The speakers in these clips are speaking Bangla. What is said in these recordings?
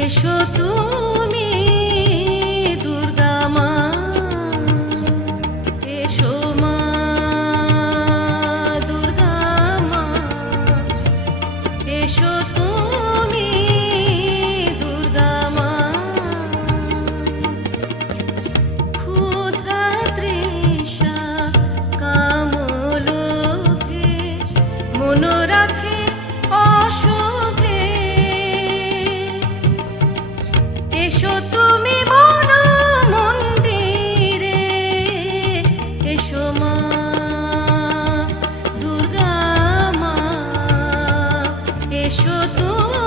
এসো তুমি। রাখে অশুভে এসো তুমি মনা মন্দিরে এসো মা দুর্গা মা এসো তুমি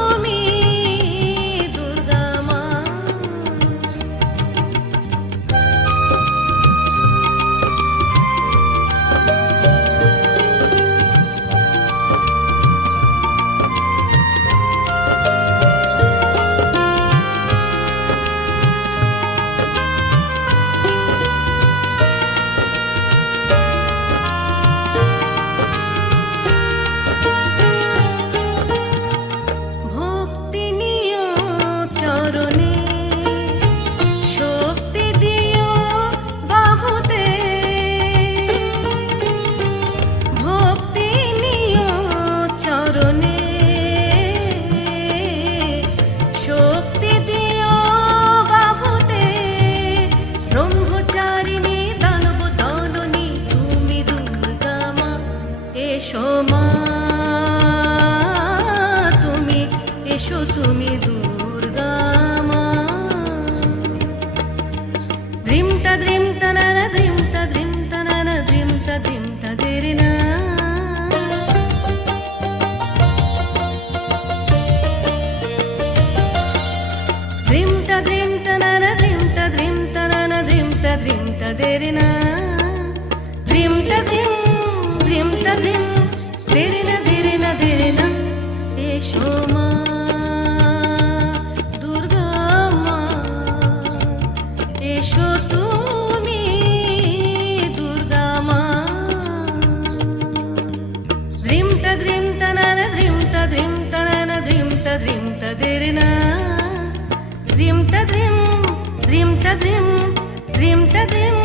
তুমি দুর্গা মা দ্রিমতা দ্রিমতা নানা দ্রিমতা দ্রিমতা নানা দ্রিমতা দ্রিমতা দেরি না দ্রিমতা দ্রিমতা নানা দ্রিমতা দ্রিমতা নানা দ্রিমতা দ্রিমতা দেরি না Dream ta dream, dream ta dream, dream ta dream.